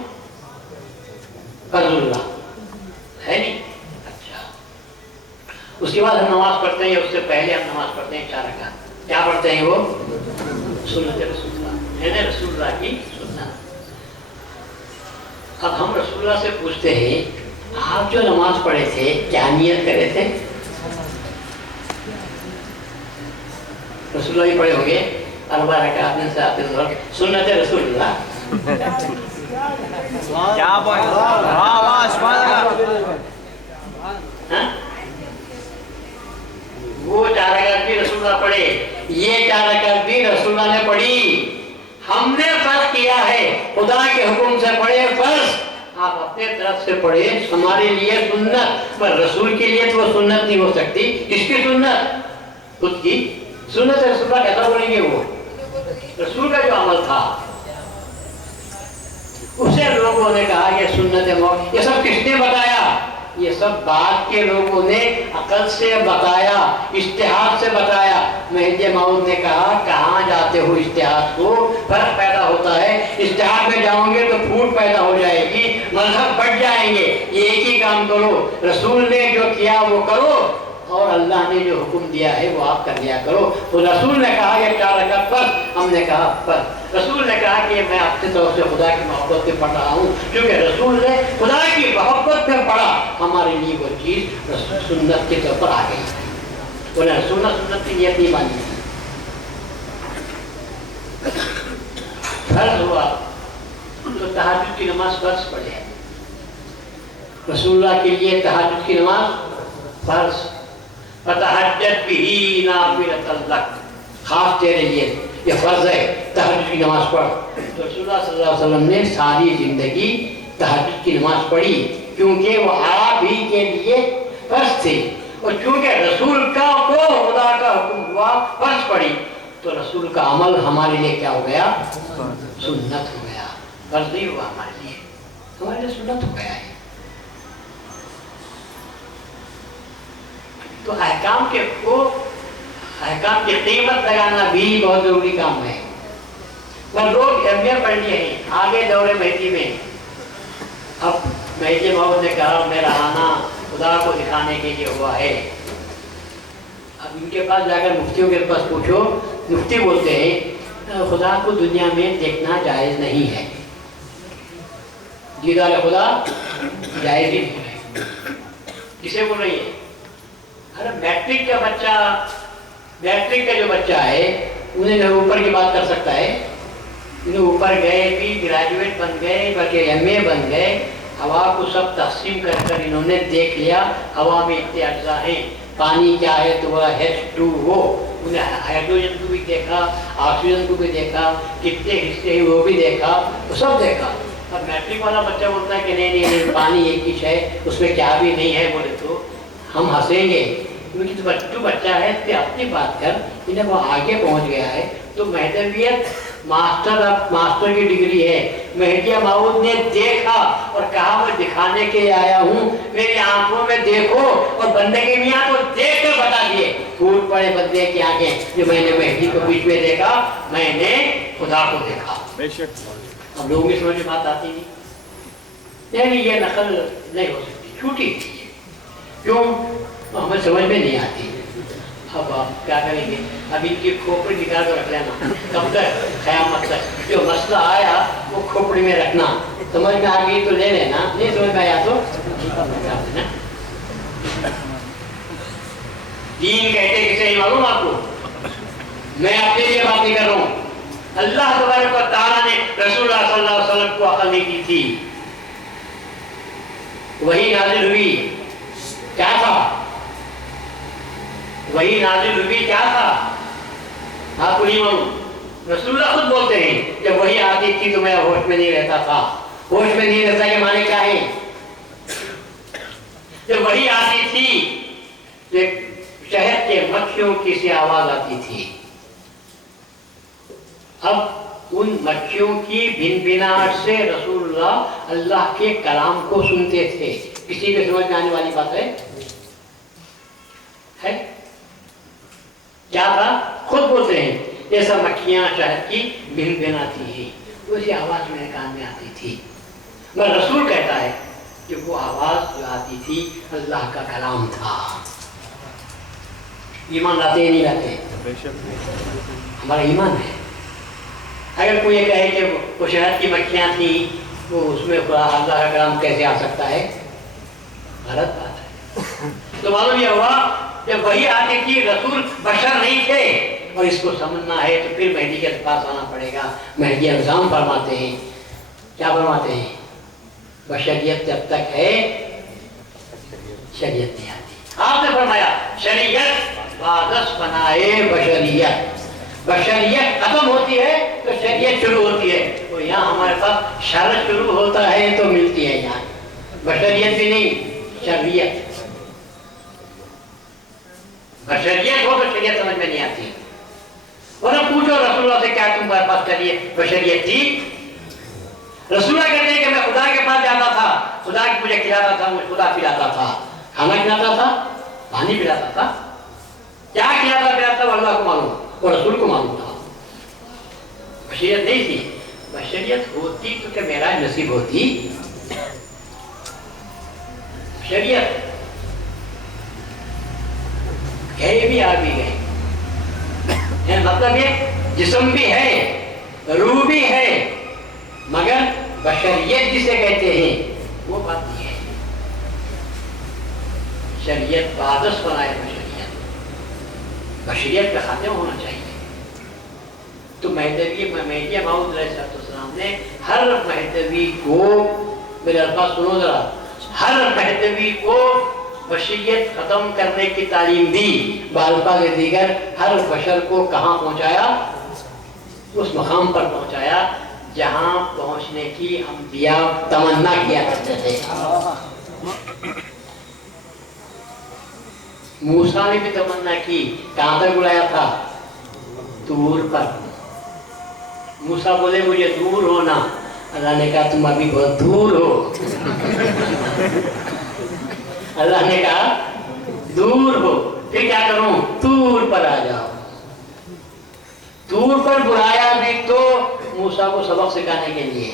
फर्जुल्लाह है नहीं? अच्छा, उसके बाद हम नमाज पढ़ते हैं, उससे पहले हम नमाज पढ़ते हैं 4 रकात। क्या पढ़ते हैं वो? सुन्नत रसूलुल्लाह है ना, रसूलुल्लाह की सुन्नत। अब हम रसूलुल्लाह से पूछते हैं आप जो नमाज पढ़े थे क्या नियत करे थे? रसूलुल्लाह ही पढ़े होंगे, अरबा रकात में से आते हैं सुन्नत रसूलुल्लाह। क्या बात है, वाह वाह, सुभान अल्लाह। वो 4 रकात भी रसूलुल्लाह पढ़े, ये 4 रकात भी रसूलुल्लाह ने पढ़ी। हमने फर्ज किया है, खुदा के हुक्म से पढ़े फर्ज, आप अपने तरफ से पढ़े हमारे लिए सुन्नत, पर रसूल के लिए तो वो सुन्नत नहीं हो सकती। किसकी सुन्नत? खुद की सुन्नत रसूलुल्लाह कैसा बोलेंगे? वो रसूल का जो अमल था उसे लोगों ने कहा ये सुन्नत मौत। ये सब किसने बताया? یہ سب بعد کے لوگوں نے عقل سے بتایا، اجتہاد سے بتایا۔ مہدی موعود نے کہا کہاں جاتے ہو اجتہاد کو، فرق پیدا ہوتا ہے، اجتہاد میں جاؤ گے تو پھوٹ پیدا ہو جائے گی، مذہب بٹ جائیں گے۔ یہ ایک ہی کام کرو، رسول نے جو کیا وہ کرو، اور اللہ نے جو حکم دیا ہے وہ آپ کر لیا کرو۔ تو رسول نے کہا یہ 4 رکعت فرض، ہم نے کہا فرض۔ رسول نے کہا کہ میں آپ کی طرف سے خدا کی محبت میں پڑھ رہا ہوں، کیونکہ رسول نے خدا کی محبت میں پڑھا، ہمارے لیے وہ چیز رسول سنت کے طور پر آ گئی۔ انہیں رسول سنت کی نیت نہیں مانی، فرض ہوا تو تہجد کی نماز فرض پڑھے۔ رسول اللہ کے لیے تہجد کی نماز فرض، فتہجد بہ نافلۃ لک، خاص تیرے لیے یہ فرض ہے، تہجد کی نماز پڑھ۔ تو رسول اللہ صلی اللہ علیہ وسلم نے ساری زندگی تہجد کی نماز پڑھی، کیونکہ وہ آپ ہی کے لیے فرض تھی، اور چونکہ رسول کا کو خدا کا حکم ہوا فرض پڑھی، تو رسول کا عمل ہمارے لیے کیا ہو گیا؟ سنت ہو گیا، فرض نہیں ہوا ہمارے لیے، ہمارے لیے سنت ہو گیا ہے۔ تو احکام کی قیمت لگانا بھی بہت ضروری کام ہے۔ پر لوگ ایم اے پڑھ لیے ہیں آگے دور مہدی میں۔ اب مہدی موعود نے کہا میرا آنا خدا کو دکھانے کے لیے ہوا ہے۔ اب ان کے پاس جا کر مفتیوں کے پاس پوچھو، مفتی بولتے ہیں خدا کو دنیا میں دیکھنا جائز نہیں ہے، دیدار خدا جائز ہی نہیں ہے۔ کسے بول رہی ہے؟ ارے میٹرک کا بچہ، میٹرک کا جو بچہ ہے انہیں جو اوپر کی بات کر سکتا ہے، انہیں اوپر گئے بھی گریجویٹ بن گئے، بلکہ ایم اے بن گئے، ہوا کو سب تقسیم کر کر انہوں نے دیکھ لیا ہوا میں اتنے اجزاء ہیں، پانی کیا ہے تو بولا H2O، انہیں ہائیڈروجن کو بھی دیکھا، آکسیجن کو بھی دیکھا، کتنے حصے ہیں وہ بھی دیکھا، وہ سب دیکھا۔ اب میٹرک والا بچہ بولتا ہے کہ نہیں پانی ایک ہی ہے، اس میں کیا بھی نہیں ہے، بولے تو ہم ہنسیں گے، کیونکہ تو بچہ ہے تو اپنی بات کر، انہیں وہ آگے پہنچ گیا ہے۔ تو مہدویت ماسٹر کی ڈگری ہے۔ مہدی موعود نے دیکھا اور کہا میں دکھانے کے آیا ہوں، میری آنکھوں میں دیکھو، اور بندے کے میاں تو دیکھ کر بتا دیے، پھوٹ پڑے بندے کی آنکھیں، جو میں نے مہدی کو بیچ میں دیکھا، میں نے خدا کو دیکھا۔ اب لوگوں کی سمجھ میں بات آتی نہیں، یعنی یہ نقل نہیں ہو سکتی، چھوٹی چیز ہے، کیوں ہمیں سمجھ میں نہیں آتی۔ اب آپ کیا کریں گے؟ اب ان کی کھوپڑی نکال کر رکھ لینا، کب تک؟ قیامت تک۔ جو مسئلہ آیا وہ کھوپڑی میں رکھنا، سمجھ میں آ گئی تو لے لینا، نہیں سمجھ میں آیا تو دین کہتے کسے نہیں معلوم آپ کو؟ میں اپنے لیے بات نہیں کر رہا ہوں، اللہ تبارک و تعالیٰ نے رسول اللہ صلی اللہ علیہ وسلم کو عقل نہیں دی تھی، وہی نازل ہوئی، کیا تھا؟ وہی نازل ہوئی کیا تھا؟ آپ کو نہیں معلوم؟ رسول اللہ خود بولتے ہیں جب وہی آتی تھی تو میں ہوش میں نہیں رہتا تھا۔ ہوش میں نہیں رہتا کے معنی کیا ہے؟ جب وہی آتی تھی تو شہد کے مکھیوں کی سی آواز آتی تھی، اب ان مکھیوں کی بھن بھناہٹ سے رسول اللہ اللہ کے کلام کو سنتے تھے۔ کسی کو سمجھ میں آنے والی بات ہے؟ کیا تھا؟ خود بولتے ہیں جیسا مکھیاں شہد کی بھن بھناتی ہیں، اسی آواز میرے کان میں آتی تھی۔ مگر رسول کہتا ہے کہ وہ آواز جو آتی تھی اللہ کا کلام تھا۔ ایمان لاتے ہیں نہیں لاتے؟ ہمارا ایمان ہے۔ اگر کوئی یہ کہے کہ وہ شہد کی مکھیاں تھیں، وہ اس میں اللہ کا کلام کیسے آ سکتا ہے؟ غلط بات ہے۔ تو معلوم یہ ہوا جب وہی آتی تھی، رسول بشر نہیں تھے، اور اس کو سمجھنا ہے تو پھر مہدی کے پاس آنا پڑے گا۔ مہدی الزام فرماتے ہیں، کیا فرماتے ہیں؟ بشریت جب تک ہے شریعت نہیں آتی۔ آپ نے فرمایا شریعت بادس بنائے بشریت، بشریت ختم ہوتی ہے تو شریعت شروع ہوتی ہے۔ تو یہاں ہمارے پاس شرع شروع ہوتا ہے تو ملتی ہے یہاں، بشریت بھی نہیں، شریعت۔ بشریت ہو تو شریعت سمجھ میں نہیں آتی۔ اور اب پوچھو رسول اللہ سے کیا تمہارے پاس کریے بشریت تھی؟ رسول اللہ کہتے ہیں کہ میں خدا کے پاس جاتا تھا خدا مجھے کھلاتا تھا، مجھے خدا پلاتا تھا، کھانا کھلاتا تھا، پانی پلاتا تھا، کیا کھلاتا پلاتا وہ اللہ کو معلوم اور رسول کو معلوم تھا۔ بشریت نہیں تھی، بشریت ہوتی تو کہ معراج نصیب ہوتی۔ بشریت گئے بھی آ بھی گئے، مطلب یہ جسم بھی ہے، روح بھی ہے، مگر بشریت جسے کہتے ہیں وہ بات نہیں ہے۔ شریعت بادس بنائے بشریت کا خاتمہ ہونا چاہیے۔ تو مہدوی موعود علیہ السلام نے ہر مہدوی کو، میرے الفاظ سنو ذرا، ہر مہدوی کو بشریت ختم کرنے کی تعلیم دی۔ بالفاظ دیگر ہر بشر کو کہاں پہنچایا؟ اس مقام پر پہنچایا جہاں پہنچنے کی انبیاء تمنا کیا کرتے تھے۔ موسیٰ نے بھی تمنا کی، کہاں تک بلایا تھا؟ طور پر۔ موسیٰ بولے مجھے دور ہونا، اللہ نے کہا تم ابھی بہت دور ہو۔ اللہ نے کہا دور ہو، پھر کیا کروں؟ طور پر آ جاؤ۔ طور پر بلایا بھی تو موسیٰ کو سبق سکھانے کے لیے،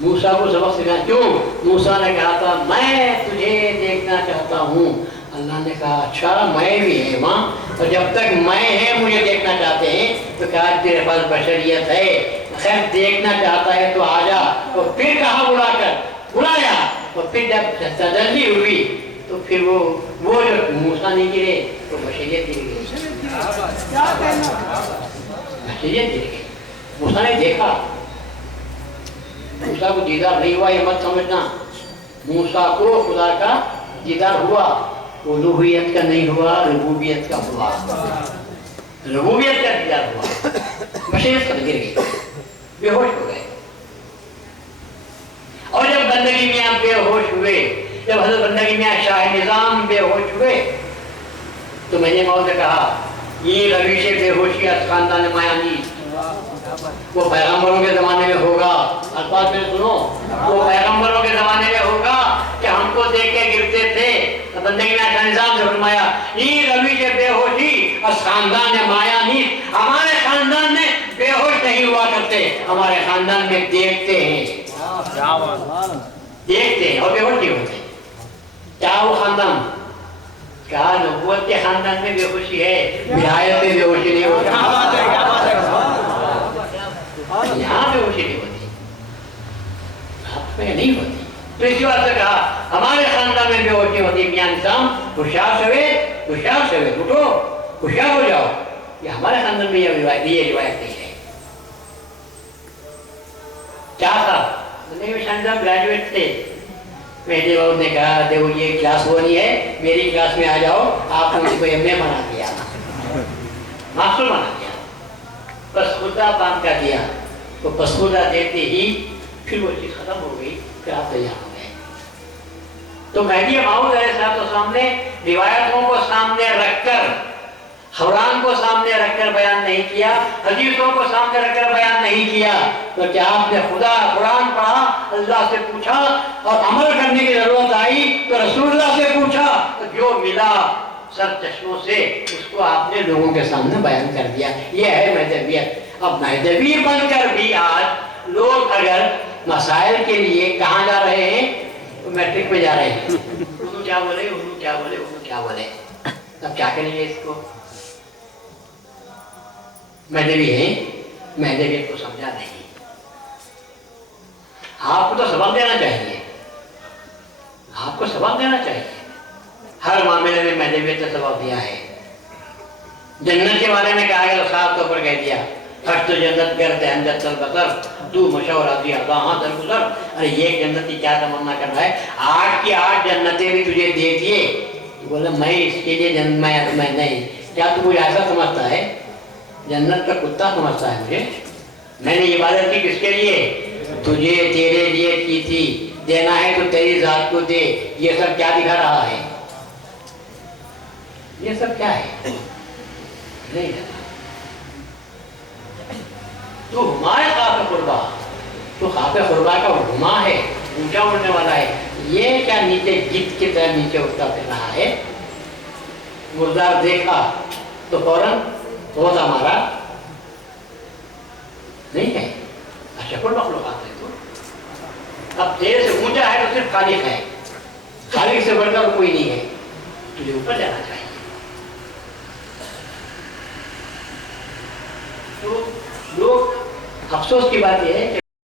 موسیٰ کو سبق سکھانے۔ کیوں؟ موسیٰ نے کہا تھا میں تجھے دیکھنا چاہتا ہوں۔ اللہ نے کہا اچھا میں بھی ہے وہاں، اور جب تک میں ہے مجھے دیکھنا چاہتے ہیں تو کہا تیرے پاس بشریت ہے، خیر دیکھنا چاہتا ہے تو آ جا۔ اور پھر کہا بلایا، اور پھر جب تجلی ہوئی تو پھر وہ جو موسیٰ نہیں گرے تو بشریت گر گئی، بشریت گر گئی۔ موسیٰ نے دیکھا، موسیٰ کو دیدار نہیں ہوا یہ مت سمجھنا، موسیٰ کو خدا کا دیدار ہوا، الوہیت کا نہیں ہوا، ربوبیت کا ہوا، ربوبیت کا دیدار ہوا۔ بشریت سب گر گئی، بے ہوش ہو گئے۔ اور جب بندگی میاں بے ہوش ہوئے، جب حضرت بندگی میاں شاہ نظام بے ہوش ہوئے تو میں نے موت نے کہا یہ رویش بے ہوشی از خاندان مایانی وہ پیغمبروں کے زمانے میں ہوگا۔ الفاظ میں سنو، وہ پیغمبروں کے زمانے میں ہوگا کہ ہم کو دیکھ کے گرتے تھے۔ بندگی میں شاہ نظام نے فرمایا یہ رویش بے ہوشی از خاندان مایانی، ہمارے خاندان میں بے ہوش نہیں ہوا کرتے، ہمارے خاندان میں دیکھتے ہیں، دیکھتے ہیں اور بے ہوش نہیں ہوتے۔ کیا وہ خاندان؟ کہا نبوت کے خاندان میں بے ہوشی ہے، ولایت میں بے ہوشی نہیں ہوتی، یہاں بے ہوشی نہیں ہوتی، آپ میں نہیں ہوتی۔ تو اسی بات سے کہا ہمارے خاندان میں بے ہوشی ہوتی۔ میاں نظام ہوشیار شوید اٹھو، ہوشیار ہو جاؤ، یہ ہمارے خاندان میں یہ روایت نہیں ہے۔ کیا تھا؟ شاہ نظام گریجویٹ تھے، مہدی بابو نے کہا دیکھو یہ کلاس ہو رہی ہے، میری کلاس میں آ جاؤ، آپ نے مجھ کو ایم اے بنا دیا، ماسٹر بنا دیا، پسخودہ کام کر دیا۔ تو پسخودہ دیتے ہی پھر وہ چیز ختم ہو گئی، پھر آپ تیار ہو گئے۔ تو مہدی موعود علیہ السلام نے روایتوں کو سامنے رکھ کر، قرآن کو سامنے رکھ کر بیان نہیں کیا، حدیثوں کو سامنے رکھ کر بیان نہیں کیا، تو کیا آپ نے قرآن پڑھا، اللہ سے پوچھا اور عمل کرنے کی ضرورت آئی تو رسول اللہ سے پوچھا، تو جو ملا سر چشموں سے اس کو آپ نے لوگوں کے سامنے بیان کر دیا۔ یہ ہے مہدویت۔ اب مہدوی بن کر بھی آج لوگ اگر مسائل کے لیے کہاں جا رہے ہیں؟ میٹرک میں جا رہے ہیں، اردو کیا بولے، اب کیا کریں گے اس کو؟ مہدوی ہیں، مہدویت کو سمجھا نہیں۔ آپ کو تو سبق دینا چاہیے، آپ کو سبق دینا چاہیے۔ ہر معاملے میں مہدویت نے سبق دیا ہے۔ جنت کے بارے میں کہا گیا، صاف طور پر کہہ دیا فرشت جنت گرد اندر البصر تو مشور رضی اللہ درگزر۔ ارے یہ جنت کی کیا تمنا کر رہا ہے؟ 8 کی 8 جنتیں بھی تجھے دے دیے، بولے میں اس کے لیے جنت میں نہیں، کیا تو مجھے ایسا سمجھتا ہے؟ جنت کا کتا سمجھتا ہے مجھے؟ میں نے عبادت کی کس کے لیے؟ تجھے، تیرے لیے کی تھی، دینا ہے تو تیری ذات کو دے۔ یہ سب کیا دکھا رہا ہے؟ یہ سب کیا ہے؟ نہیں ہے تو ہمارے خواب قربا، تو خواب قربا کا ہما ہے، اونچا اڑنے والا ہے، یہ کیا نیچے گٹ کی طرح نیچے اٹھتا پھر رہا ہے؟ مردار دیکھا تو فوراً ہوتا ہمارا نہیں ہے، اشرف المخلوقات ہے. تو اب تیرے سے اونچا ہے تو صرف خالق ہے، خالق سے بڑھ کر کوئی نہیں ہے، تجھے اوپر جانا چاہیے. تو لوگ افسوس کی بات یہ ہے کہ